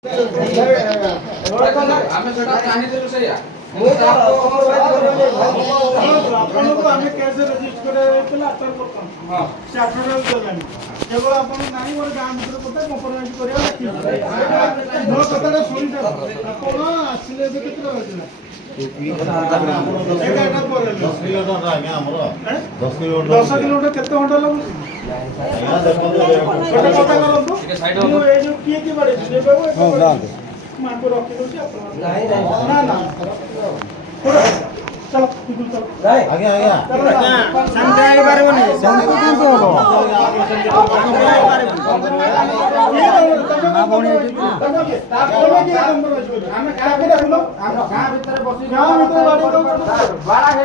ଆମେ ସେଟା ଚାହିଁଥିଲୁ ସେଇଆ ଆପଣଙ୍କୁ ଆମେ କେସ୍ ରେଜିଷ୍ଟର କରାଯାଇଥିଲା 8 ବର୍ଷ ହଁ ସେ 8 ଟା ଦେଲାନି କେବଳ ଆପଣ ନାହିଁ ଗୋଟେ ଗାଁ ଭିତରେ କଥା କମ୍ପ୍ରମାଇଜ କରିବା ମୋ କଥାଟା ଶୁଣିଥାଅ ଆପଣ ଆସିଲେ ଏବେ କେତେଟା ବାଜିଲା 11ଟା ପରେ 10 କିଲୋମିଟର କେତେ ଘଣ୍ଟା ଲାଗୁଛି ଗୋଟେ କଥା କରନ୍ତୁ ମୁଁ ଏଇ ଯୋଉ କିଏ ବାଡେଇଛି ଦେବାକୁ ମାଙ୍କୁ ରଖିଦଉଛି ଆପଣ ନା ନା चलो चलो आगे आगे संजय आगे बारे में नहीं संजय को कौन सा होगा ना बोने जी ताकोले के नंबर बच गयो हमें का के रखलो हम गांव भीतर बसी गांव भीतर गाड़ी दो बड़ा है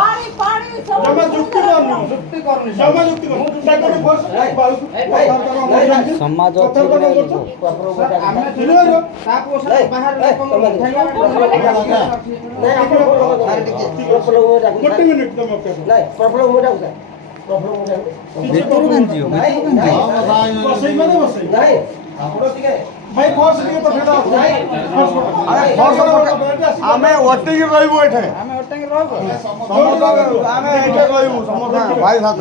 पानी पानी जमा जुक्ति करनी जमा जुक्ति कर ताकोले बस समाज हमें दिलो ताको बाहर नहीं आपण प्रॉब्लम हो जाऊ गोटे मिनिट तुम नहीं प्रॉब्लम हो जाऊ सर प्रॉब्लम हो जाऊ भीतर गंजियो बसई माने बसई नहीं आपण ठीक है भाई फोर्स लिए पठेदा नहीं अरे फोर्स आमे ओटिंग रहबो एठे हमें ओटेंगे रहबो आमे एठे रहबो समस्त भाई साथ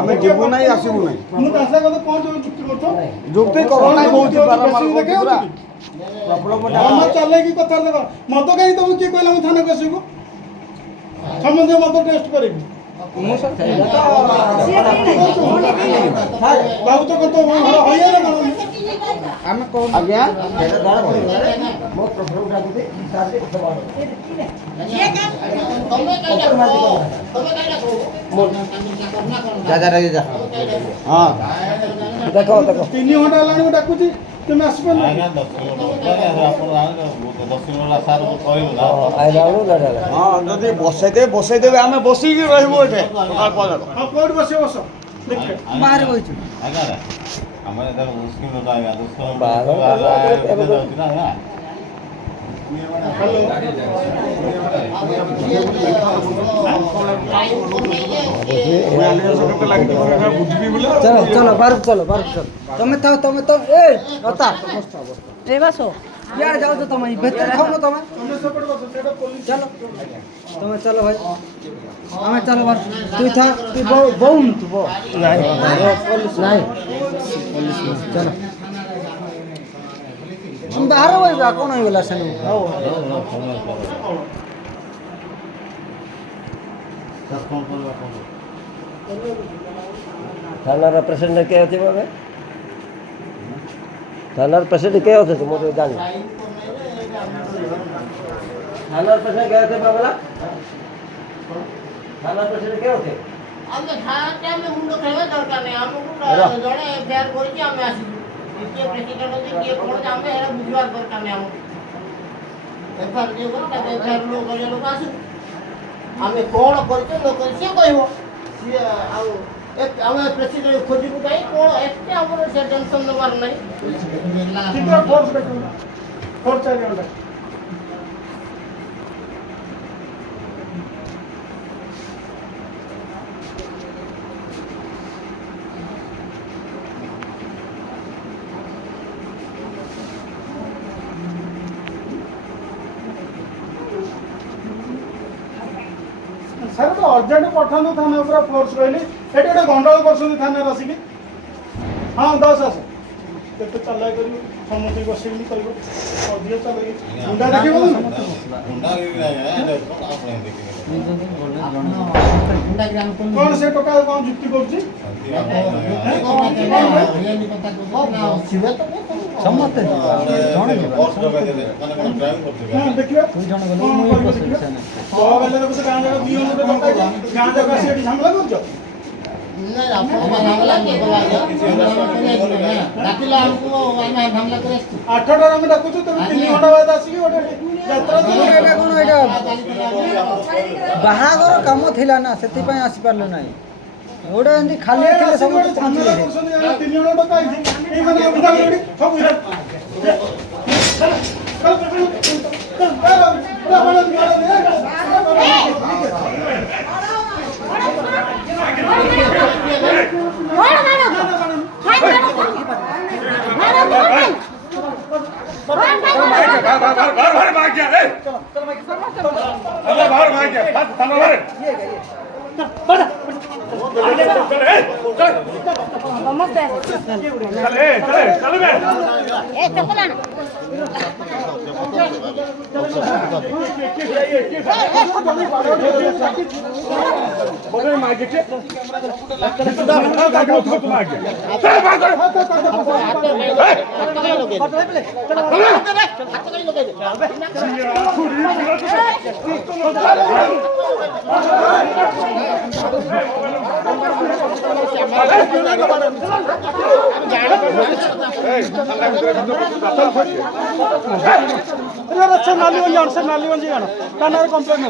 आमे जीवो नहीं आसीबो नहीं मु दासा कत कोन जुक्ति करतो जुक्ति करो नहीं बहुत बारम्बार पूरा प्रॉब्लम हम चले की कथा देखो मत कहीं तुम की कहला मु थाना कसिबो संबंध मत टेस्ट करिबी मु सर बाबू तो करतो होइया ना हम कोन आज्ञा मो प्रॉब्लम डाकुते साथे दबाव ये काम तमे काइला जा हां देखो 3 घंटा लानी डाकुची तुम आसबे ना आइला हां जदी बसै देबे आमे बसी की रहबो एठे सकाळ पलक हां कोड बसे बस देख बाहर होइछु हमारे इधर मुस्लिम लोग आएगा दोस्तों हेलो चलो चलो बाहर चलो तमे तो ए रता ए बसो यार जाओ तो तमे भीतर खाओ ना तमे तुम सपोर्ट बस सेटा पुलिस चलो तमे चलो भाई हमें चलो बाहर तू था तू बहु तू बहु नहीं पुलिस नहीं चलो हम बाहर होई बा कोन होई गेला सनु थाना प्रेसिडेंट के होते बाबे थाना प्रेसिडेंट के होते मोटे जान थाना प्रेसिडेंट के होते बाबला थाना प्रेसिडेंट के होते ଆମେ ଠାଟେ ମୁଣ୍ଡ ଖାଇବା ଦରକାର ନାହିଁ ଆମକୁ ଜଣେ ଏଫଆଇଆର କରିକି ଆମେ ଆସିବୁ କିଏ ପ୍ରେସିଡେଣ୍ଟ ଅଛି କିଏ କ'ଣ ଆମେ ଏରା ବୁଝିବାର ଦରକାର ନାହିଁ ଆମକୁ ଏଫଆଇଆର ଯିଏ କରି ତାକୁ ଏଫଆଇଆର ଲୋକ କରିବା ଲୋକ ଆସୁ ଆମେ କ'ଣ କରିଛୁ ନ କରି ସିଏ କହିବ ସିଏ ଆଉ ଆମେ ପ୍ରେସିଡେଣ୍ଟ ଖୋଜିବୁ କାହିଁ କ'ଣ ଏତେ ଆମର ସେ ଟେନସନ୍ ନେବାର ନାହିଁ कितना फोर्स देखो फोर्स चाहिए होता सर तो अर्जेंट पठानु थाना पूरा फोर्स कहली एटे गोटे गंडल करछन थाना रसिकी हां 10 आसे तो चलाई करी समझी बसेली कहबो अधिक चलाई गुंडा देखिबो ना गुंडा के आपने देखिए कौन से टका कौन जुक्ति करछि समते जणे हां देखियो तू जण गलो मोय बसिले तो गले तो गां जगह दियो न टका गां जगह सेठी झमला करछ नहीं आप मामला के डाकिला हमको आना मामला करे 8 टा हम डाकुछु तो 3 घंटा बाद आसी ओटे यात्रा एटा कोन एटा बाहागर काम थिला ना सेति पय आसी पारलो नाही ओडा एंदी खाली थिले सब पहुंची गए 3 घंटा टका आई ए माने उठा रेडी सब इरा चल सर नालीगंज जाना थाना कंप्लेंट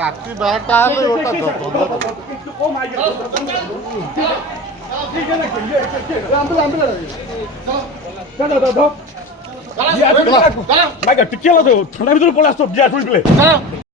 রাত্রি 12টা হলে ওটা টিকিয়ে ঠান্ডার ভিতরে পড়ে আসতো বিয়া